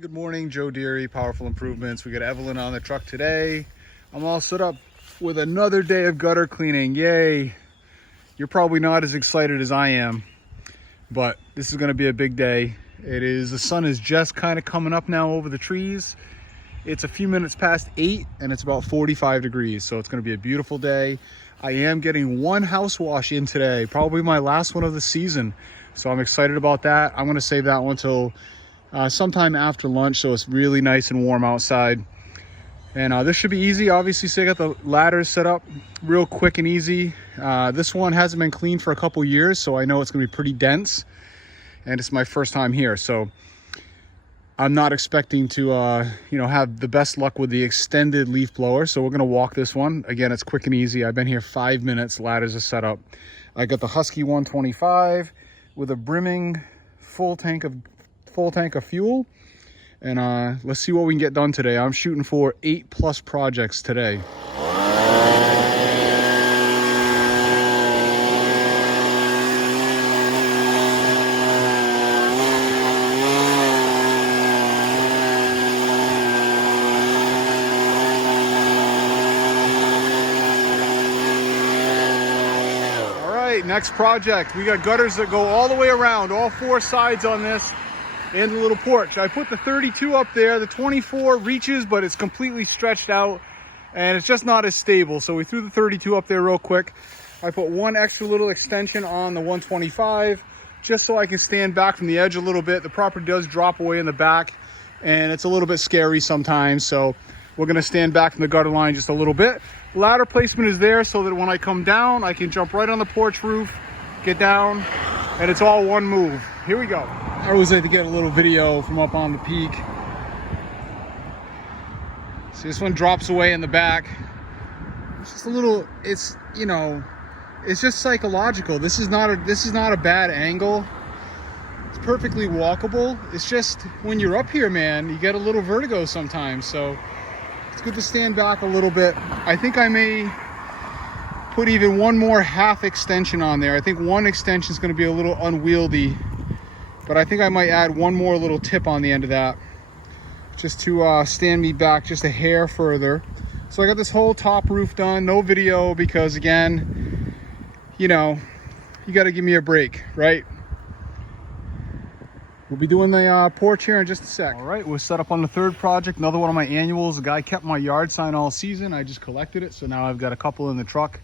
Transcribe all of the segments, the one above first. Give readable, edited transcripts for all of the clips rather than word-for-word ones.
Good morning, Joe Deary, Powerful Improvements. We got Evelyn on the truck today. I'm all set up with another day of gutter cleaning. Yay. You're probably not as excited as I am, but this is going to be a big day. The sun is just kind of coming up now over the trees. It's a few minutes past 8 and it's about 45 degrees, so it's going to be a beautiful day. I am getting one house wash in today, probably my last one of the season, so I'm excited about that. I'm going to save that one till sometime after lunch, so it's really nice and warm outside. And this should be easy. Obviously, so I got the ladders set up real quick and easy. This one hasn't been cleaned for a couple years, so I know it's going to be pretty dense, and it's my first time here, so I'm not expecting to have the best luck with the extended leaf blower. So we're going to walk this one. Again, it's quick and easy. I've been here 5 minutes. Ladders are set up. I got the Husky 125 with a brimming full tank of fuel, and let's see what we can get done today. I'm shooting for 8+ projects today. All right, next project. We got gutters that go all the way around, all 4 sides on this, and the little porch. I put the 32 up there. The 24 reaches, but it's completely stretched out and it's just not as stable. So we threw the 32 up there real quick. I put one extra little extension on the 125 just so I can stand back from the edge a little bit. The property does drop away in the back and it's a little bit scary sometimes. So we're gonna stand back from the gutter line just a little bit. Ladder placement is there so that when I come down, I can jump right on the porch roof, get down, and it's all one move. Here we go. I always like to get a little video from up on the peak. So this one drops away in the back. It's just a little, it's just psychological. This is not a bad angle. It's perfectly walkable. It's just when you're up here, man, you get a little vertigo sometimes. So it's good to stand back a little bit. I think I may put even one more half extension on there. I think one extension is going to be a little unwieldy, but I think I might add one more little tip on the end of that just to stand me back just a hair further. So I got this whole top roof done. No video because, again, you got to give me a break, right? We'll be doing the porch here in just a sec. All right, we're set up on the third project, another one of my annuals. The guy kept my yard sign all season. I just collected it, so now I've got a couple in the truck,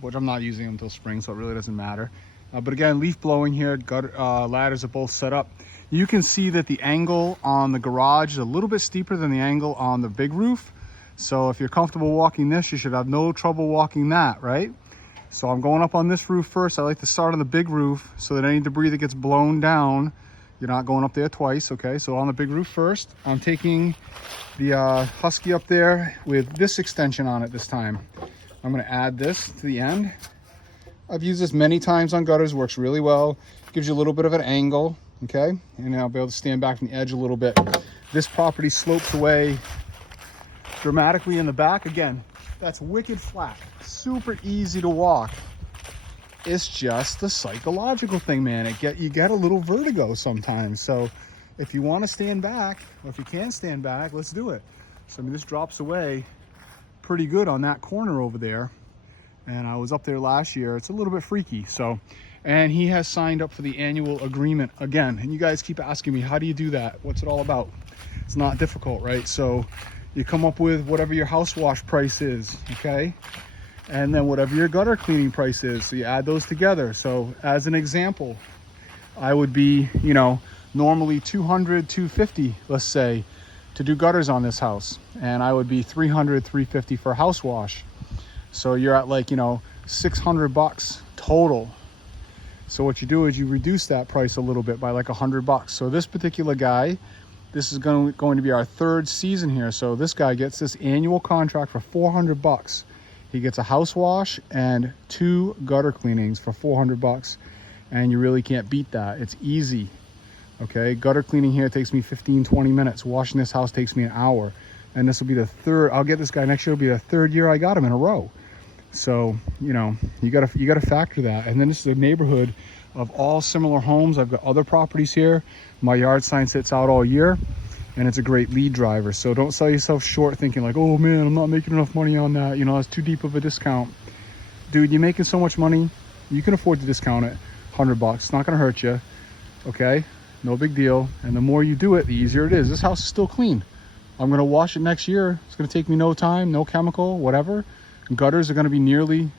which I'm not using until spring, so it really doesn't matter. But again, leaf blowing here, gutter, ladders are both set up. You can see that the angle on the garage is a little bit steeper than the angle on the big roof. So if you're comfortable walking this, you should have no trouble walking that, right? So I'm going up on this roof first. I like to start on the big roof so that any debris that gets blown down, you're not going up there twice, okay? So on the big roof first, I'm taking the Husky up there with this extension on it this time. I'm gonna add this to the end. I've used this many times on gutters, works really well. Gives you a little bit of an angle, okay? And I'll be able to stand back from the edge a little bit. This property slopes away dramatically in the back. Again, that's wicked flat, super easy to walk. It's just the psychological thing, man. You get a little vertigo sometimes. So if you want to stand back, or if you can stand back, let's do it. So I mean, this drops away pretty good on that corner over there. And I was up there last year. It's a little bit freaky. So, and he has signed up for the annual agreement again. And you guys keep asking me, how do you do that? What's it all about? It's not difficult, right? So you come up with whatever your house wash price is, okay? And then whatever your gutter cleaning price is. So you add those together. So as an example, I would be, normally $200, $250, let's say, to do gutters on this house. And I would be $300, $350 for house wash. So you're at like, $600 total. So what you do is you reduce that price a little bit by like $100. So this particular guy, this is going to be our 3rd season here. So this guy gets this annual contract for $400. He gets a house wash and 2 gutter cleanings for $400. And you really can't beat that. It's easy. Okay, gutter cleaning here takes me 15-20 minutes. Washing this house takes me an hour. And this will be the 3rd. I'll get this guy next year. It'll be the 3rd year I got him in a row. So you gotta factor that. And then this is a neighborhood of all similar homes. I've got other properties here. My yard sign sits out all year. and it's a great lead driver. So don't sell yourself short thinking like, oh man, I'm not making enough money on that, you know, that's too deep of a discount. Dude, you're making so much money, you can afford to discount it. $100, it's not gonna hurt you, okay? No big deal. And the more you do it, the easier it is. This house is still clean. I'm gonna wash it next year. It's gonna take me no time, no chemical, whatever. Gutters are gonna be nearly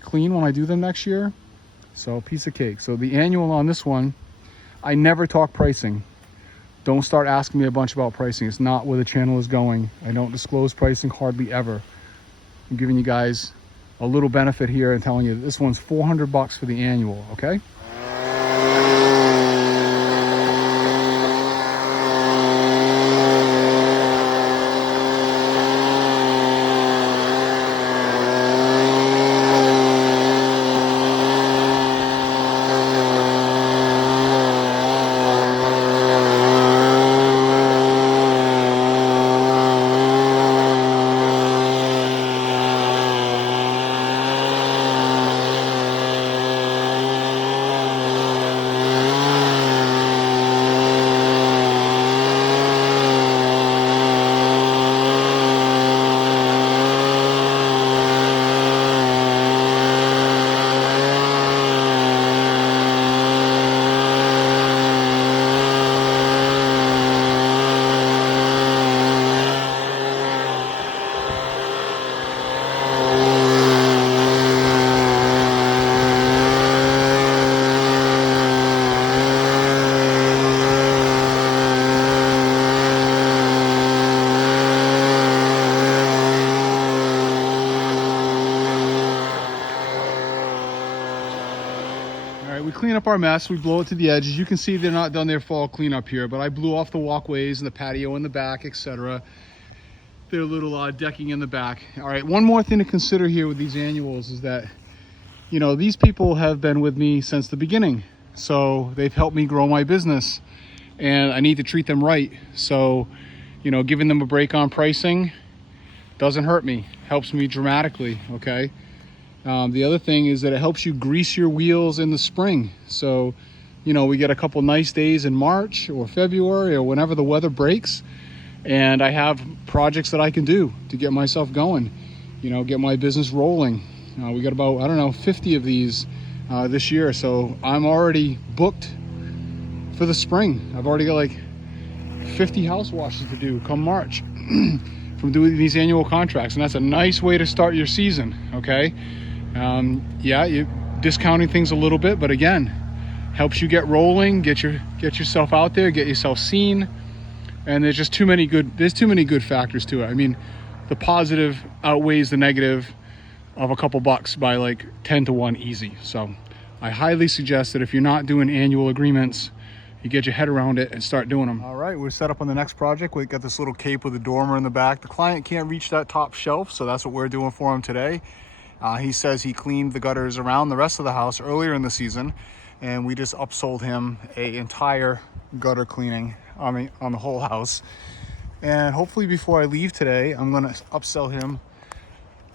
clean when I do them next year. So piece of cake. So the annual on this one, I never talk pricing. Don't start asking me a bunch about pricing. It's not where the channel is going. I don't disclose pricing hardly ever. I'm giving you guys a little benefit here and telling you that this one's $400 for the annual, okay? We clean up our mess, we blow it to the edges. You can see they're not done their fall cleanup here, but I blew off the walkways and the patio in the back, etc. Their little decking in the back. All right, one more thing to consider here with these annuals is that, you know, these people have been with me since the beginning. So they've helped me grow my business and I need to treat them right. So, you know, giving them a break on pricing doesn't hurt me, helps me dramatically, okay? The other thing is that it helps you grease your wheels in the spring. So, you know, we get a couple nice days in March or February or whenever the weather breaks, and I have projects that I can do to get myself going, you know, get my business rolling. We got about, I don't know, 50 of these this year. So I'm already booked for the spring. I've already got like 50 house washes to do come March from doing these annual contracts. And that's a nice way to start your season, okay? Yeah, you're discounting things a little bit, but again, helps you get rolling, get yourself out there, get yourself seen. And there's just too many good factors to it. I mean, the positive outweighs the negative of a couple bucks by like 10 to 1 easy. So I highly suggest that if you're not doing annual agreements, you get your head around it and start doing them. All right, we're set up on the next project. We got this little cape with a dormer in the back. The client can't reach that top shelf, so that's what we're doing for him today. He says he cleaned the gutters around the rest of the house earlier in the season, and we just upsold him an entire gutter cleaning on the whole house. And hopefully before I leave today, I'm gonna upsell him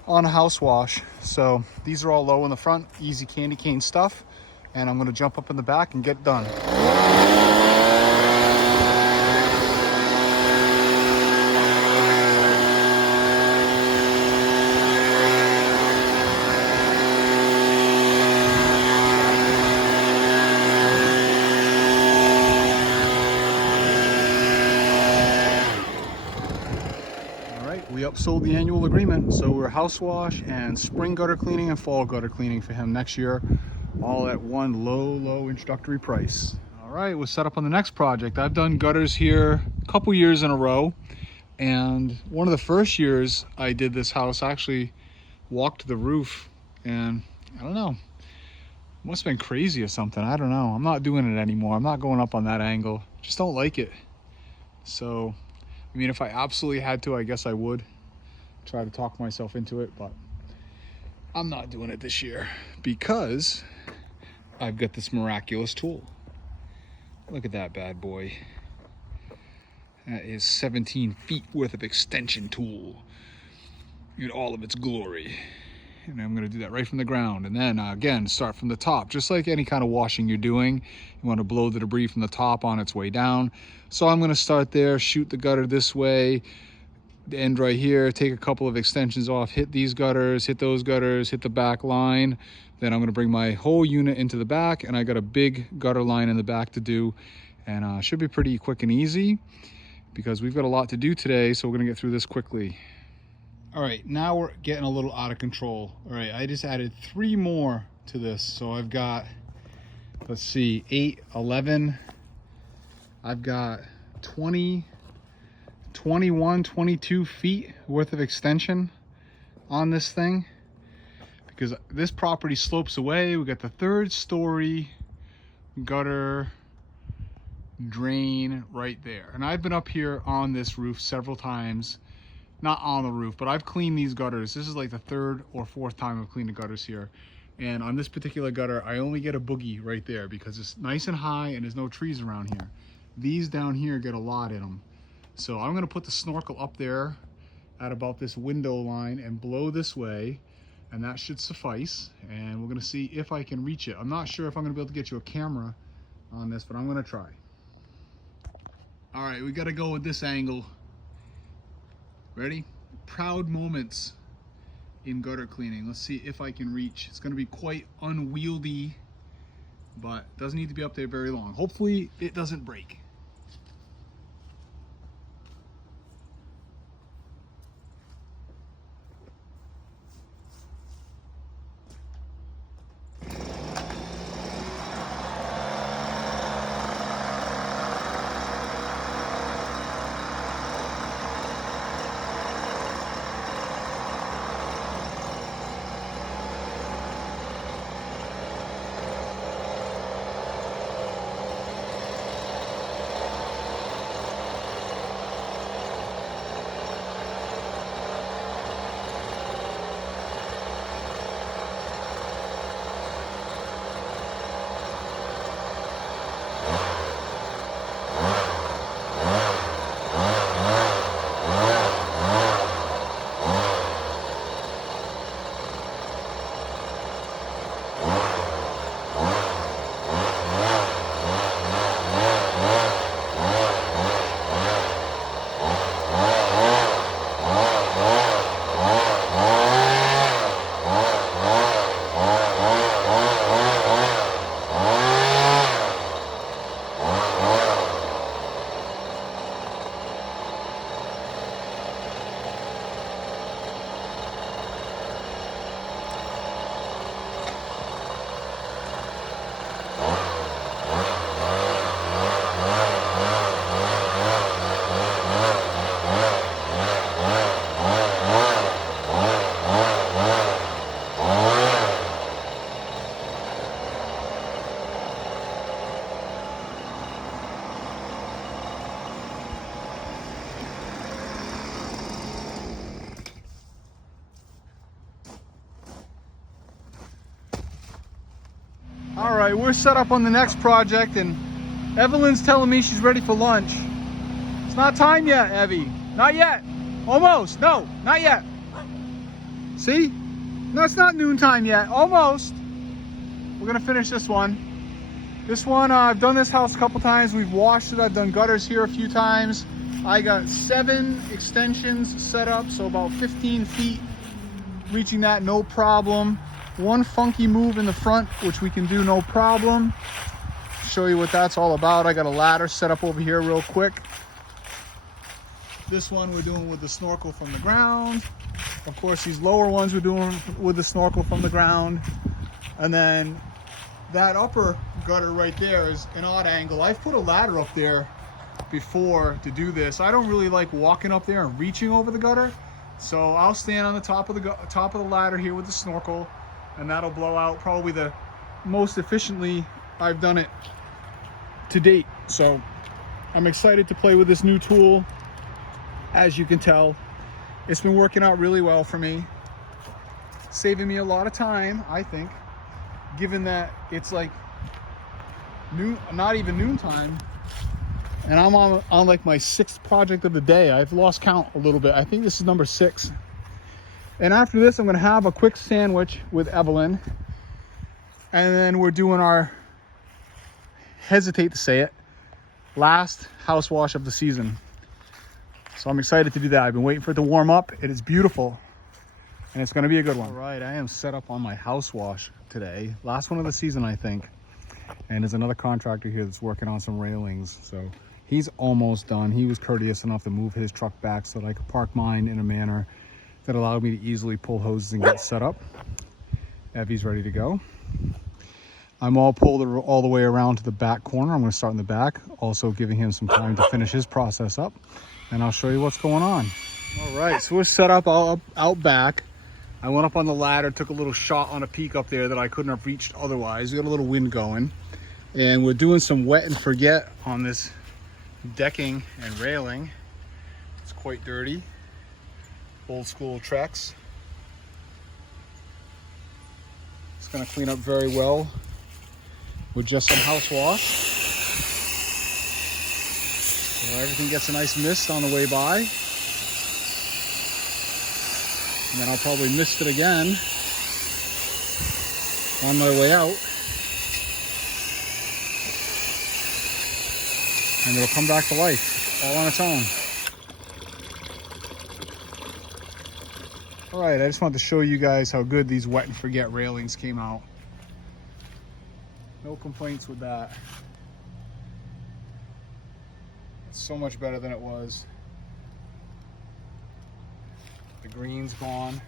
on a house wash. So these are all low in the front, easy candy cane stuff, and I'm gonna jump up in the back and get done. We upsold the annual agreement, so we're house wash and spring gutter cleaning and fall gutter cleaning for him next year, all at one low introductory price. All right, we're set up on the next project. I've done gutters here a couple years in a row, and one of the first years I did this house, I actually walked the roof, and I don't know, it must have been crazy or something. I don't know. I'm not doing it anymore. I'm not going up on that angle. Just don't like it. So I mean, if I absolutely had to, I guess I would try to talk myself into it, but I'm not doing it this year because I've got this miraculous tool. Look at that bad boy. That is 17 feet worth of extension tool in all of its glory. and I'm going to do that right from the ground. And then again, start from the top, just like any kind of washing you're doing. You want to blow the debris from the top on its way down. So I'm going to start there, shoot the gutter this way, the end right here, take a couple of extensions off, hit these gutters, hit those gutters, hit the back line. Then I'm going to bring my whole unit into the back, and I got a big gutter line in the back to do, and should be pretty quick and easy because we've got a lot to do today, so we're going to get through this quickly. All right, now we're getting a little out of control. All right, I just added 3 more to this. So I've got, let's see, 8, 11. I've got 20, 21, 22 feet worth of extension on this thing because this property slopes away. We got the 3rd story gutter drain right there. And I've been up here on this roof several times. Not on the roof, but I've cleaned these gutters. This is like the 3rd or 4th time I've cleaned the gutters here. And on this particular gutter, I only get a boogie right there because it's nice and high and there's no trees around here. These down here get a lot in them. So I'm gonna put the snorkel up there at about this window line and blow this way, and that should suffice. And we're gonna see if I can reach it. I'm not sure if I'm gonna be able to get you a camera on this, but I'm gonna try. All right, we gotta go with this angle. Ready? Proud moments in gutter cleaning. Let's see if I can reach. It's going to be quite unwieldy, but doesn't need to be up there very long. Hopefully it doesn't break. All right, we're set up on the next project, and Evelyn's telling me she's ready for lunch. It's not time yet, Evie. Not yet. Almost. No, not yet. See? No, it's not noontime yet. Almost. We're gonna finish this one. This one, I've done this house a couple times. We've washed it. I've done gutters here a few times. I got 7 extensions set up, so about 15 feet. Reaching that, no problem. 1 funky move in the front, which we can do no problem. Show you what that's all about. I got a ladder set up over here real quick. This one we're doing with the snorkel from the ground. Of course, these lower ones we're doing with the snorkel from the ground. And then that upper gutter right there is an odd angle. I've put a ladder up there before to do this. I don't really like walking up there and reaching over the gutter. So I'll stand on the top of the ladder here with the snorkel, and that'll blow out probably the most efficiently I've done it to date. So I'm excited to play with this new tool. As you can tell, it's been working out really well for me, saving me a lot of time, I think, given that it's like noon, not even noontime, and I'm on like my 6th project of the day. I've lost count a little bit. I think this is number 6. And after this, I'm gonna have a quick sandwich with Evelyn. And then we're doing our, hesitate to say it, last house wash of the season. So I'm excited to do that. I've been waiting for it to warm up. It is beautiful. And it's gonna be a good one. All right, I am set up on my house wash today. Last one of the season, I think. And there's another contractor here that's working on some railings. So he's almost done. He was courteous enough to move his truck back so that I could park mine in a manner that allowed me to easily pull hoses and get set up. Evie's ready to go. I'm all pulled all the way around to the back corner. I'm gonna start in the back, also giving him some time to finish his process up. And I'll show you what's going on. All right, so we're set up all out back. I went up on the ladder, took a little shot on a peak up there that I couldn't have reached otherwise. We got a little wind going. And we're doing some wet and forget on this decking and railing. It's quite dirty. Old school Trex. It's gonna clean up very well with just some house wash. So everything gets a nice mist on the way by. And then I'll probably mist it again on my way out. And it'll come back to life all on its own. All right, I just wanted to show you guys how good these wet and forget railings came out. No complaints with that. It's so much better than it was. The green's gone.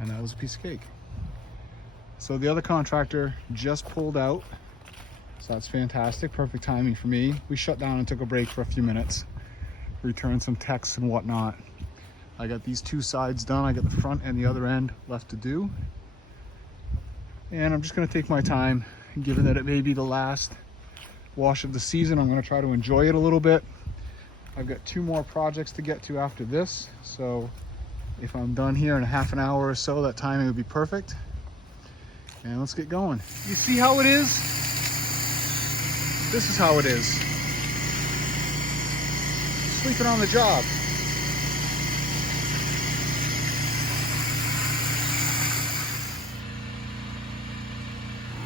And that was a piece of cake. So the other contractor just pulled out. So that's fantastic, perfect timing for me. We shut down and took a break for a few minutes. Returned some texts and whatnot. I got these two sides done. I got the front and the other end left to do. And I'm just gonna take my time, given that it may be the last wash of the season. I'm gonna try to enjoy it a little bit. I've got 2 more projects to get to after this. So if I'm done here in a half an hour or so, that timing would be perfect. And let's get going. You see how it is? This is how it is. Sleeping on the job.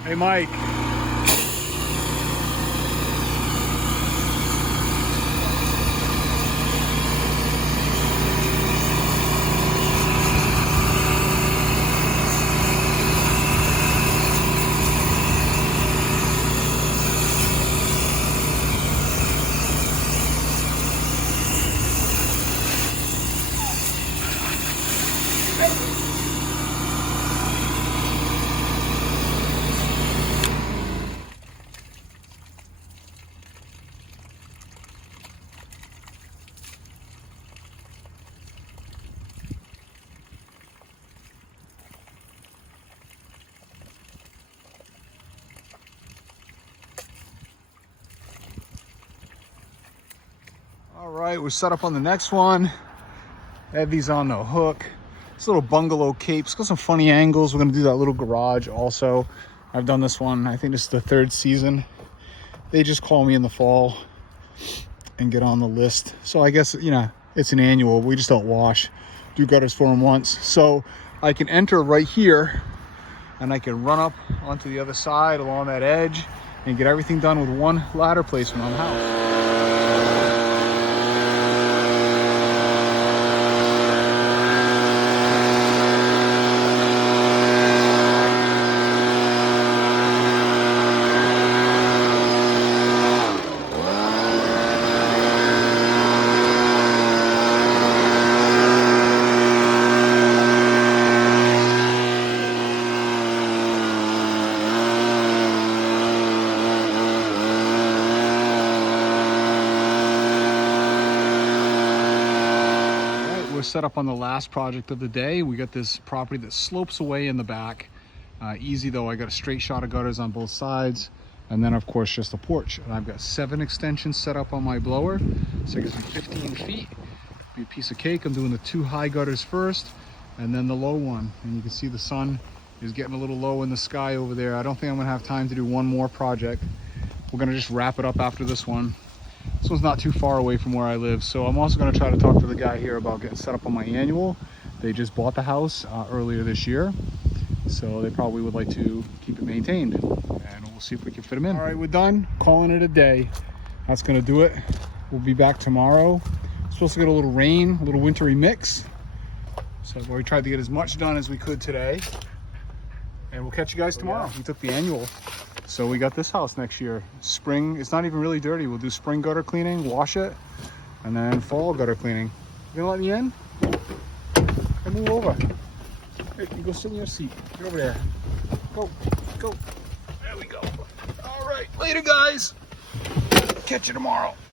Hey, Mike. All right, we're set up on the next one. Evie's on the hook. This little bungalow cape. It's got some funny angles. We're gonna do that little garage also. I've done this one, I think this is the 3rd season. They just call me in the fall and get on the list. So I guess, you know, it's an annual. We just don't wash. Do gutters for them once. So I can enter right here and I can run up onto the other side along that edge and get everything done with one ladder placement on the house. Set up on the last project of the day. We got this property that slopes away in the back. Easy though, I got a straight shot of gutters on both sides, and then of course just a porch. And I've got 7 extensions set up on my blower, so I get some 15 feet. Be a piece of cake. I'm doing the 2 high gutters first, and then the low one. And you can see the sun is getting a little low in the sky over there. I don't think I'm gonna have time to do one more project. We're gonna just wrap it up after this one. This one's not too far away from where I live. So I'm also going to try to talk to the guy here about getting set up on my annual. They just bought the house earlier this year, so they probably would like to keep it maintained, and we'll see if we can fit them in. All right, we're done. Calling it a day. That's going to do it. We'll be back tomorrow. Supposed to get a little rain, a little wintry mix. So we tried to get as much done as we could today, and we'll catch you guys tomorrow. We took the annual, so we got this house next year. Spring, it's not even really dirty. We'll do spring gutter cleaning, wash it, and then fall gutter cleaning. You gonna let me in? Hey, move over. Hey, you go sit in your seat. Get over there. Go, go. There we go. All right, later guys. Catch you tomorrow.